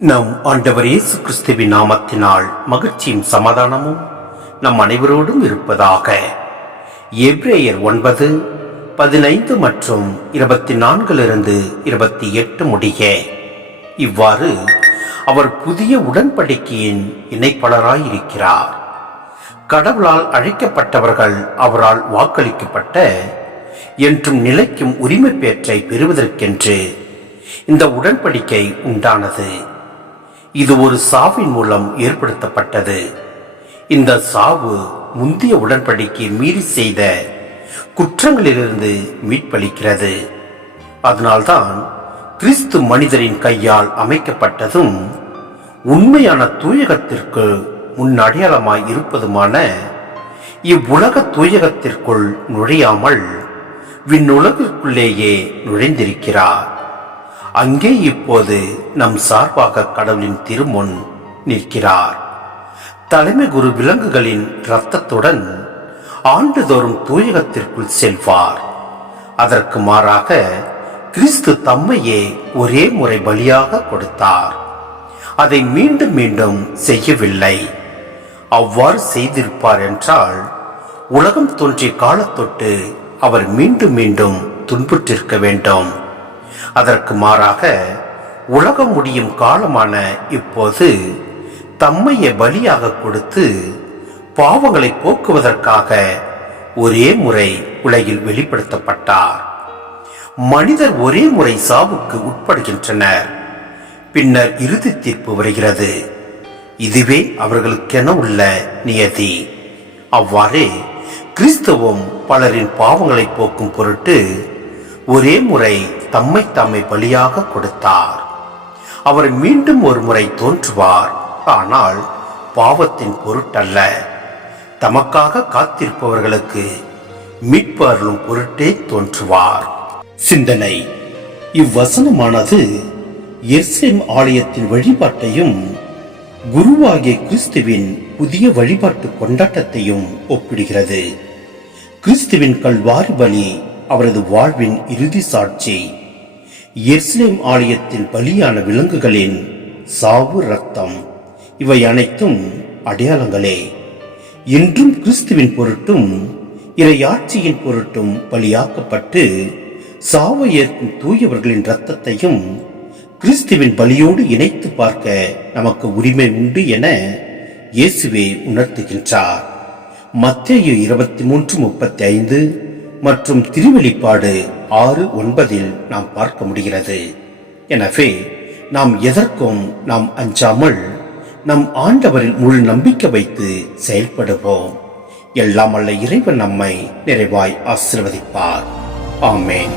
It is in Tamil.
நம் ஆண்டவர் இயேசு கிறிஸ்துவின் நாமத்தினால் மகிழ்ச்சியும் சமாதானமும் நம் அனைவரோடும் இருப்பதாக. எபிரேயர் 9:15 மற்றும் 24 28 முடிய இவ்வாறு அவர் புதிய உடன்படிக்கையின் இணைப்பாளராயிருக்கிறார். கடவுளால் அழைக்கப்பட்டவர்கள் அவரால் வாக்களிக்கப்பட்ட என்றும் நிலைக்கும் உரிமை பேற்றை பெறுவதற்கென்று இந்த உடன்படிக்கை உண்டானது. இது ஒரு சாவின் மூலம் ஏற்படுத்தப்பட்டது. இந்த சாவு முந்தைய உடன்படிக்கை மீறி செய்த குற்றங்களிலிருந்து மீட்பளிக்கிறது. அதனால்தான் கிறிஸ்து மனிதரின் கையால் அமைக்கப்பட்டதும் உண்மையான தூயகத்திற்கு முன்னடையாளமாய் இருப்பதுமான இவ்வுலக தூயகத்திற்குள் நுழையாமல் விண்ணுலகிற்குள்ளேயே நுழைந்திருக்கிறார். அங்கே இப்போது நம் சார்பாக கடவுளின் திருமுன் நிற்கிறார். தலைமை குரு விலங்குகளின் இரத்தத்துடன் ஆண்டுதோறும் தூயகத்திற்குள் செல்வார். அதற்கு மாறாக கிறிஸ்து தம்மையே ஒரே முறை பலியாக கொடுத்தார். அதை மீண்டும் மீண்டும் செய்யவில்லை. அவ்வாறு செய்திருப்பார் என்றால் உலகம் தோன்றிய காலத்தொட்டு அவர் மீண்டும் மீண்டும் துன்புற்றிருக்க வேண்டும். அதற்கு மாறாக உலகம் முடியும் காலமான இப்போது தம்மையை பலியாக கொடுத்து பாவங்களை போக்குவதற்காக ஒரே முறை உலகில் வெளிப்படுத்தப்பட்டார். மனிதர் ஒரே முறை சாவுக்கு உட்படுகின்றனர். பின்னர் இறுதி தீர்ப்பு வருகிறது. இதுவே அவர்களுக்கென உள்ள நியதி. அவ்வாறே கிறிஸ்துவும் பலரின் பாவங்களை போக்கும் பொருட்டு ஒரே முறை தம்மை பலியாக கொடுத்தார். அவர் மீண்டும் ஒரு முறை தோன்றுவார். ஆனால் பாவத்தின் பொருட்டல்ல, தமக்காக காத்திருப்பவர்களுக்கு மீட்பு அருளும் பொருட்டே தோன்றுவார். சிந்தனை: இவ்வசனமானது எருசலேம் ஆலயத்தின் வழிபாட்டையும் குருவாகிய கிறிஸ்துவின் புதிய வழிபாட்டு கொண்டாட்டத்தையும் ஒப்பிடுகிறது. கிறிஸ்துவின் கல்வாரி பலி அவரது வாழ்வின் இறுதி சாட்சி. எருசலேம் ஆலயத்தில் பலியான விலங்குகளின் சாவு, இரத்தம் இவை அனைத்தும் அடையாளங்களே. இன்றும் கிறிஸ்துவின் பொருட்டும் இறையாட்சியின் பொருட்டும் பலியாக்கப்பட்டு சாவை ஏற்கும் தூயவர்களின் இரத்தத்தையும் கிறிஸ்துவின் பலியோடு இணைத்து பார்க்க நமக்கு உரிமை உண்டு என இயேசுவே உணர்த்துகின்றார். மத்தேயு 23:35 மற்றும் திருவெளிப்பாடு 6:9 நாம் பார்க்க முடிகிறது. எனவே நாம் எதற்கும் நாம் அஞ்சாமல் நம் ஆண்டவரில் முழு நம்பிக்கை வைத்து செயல்படுவோம். எல்லாம் அல்ல இறைவன் நம்மை நிறைவாய் ஆசீர்வதிப்பார். ஆமென்.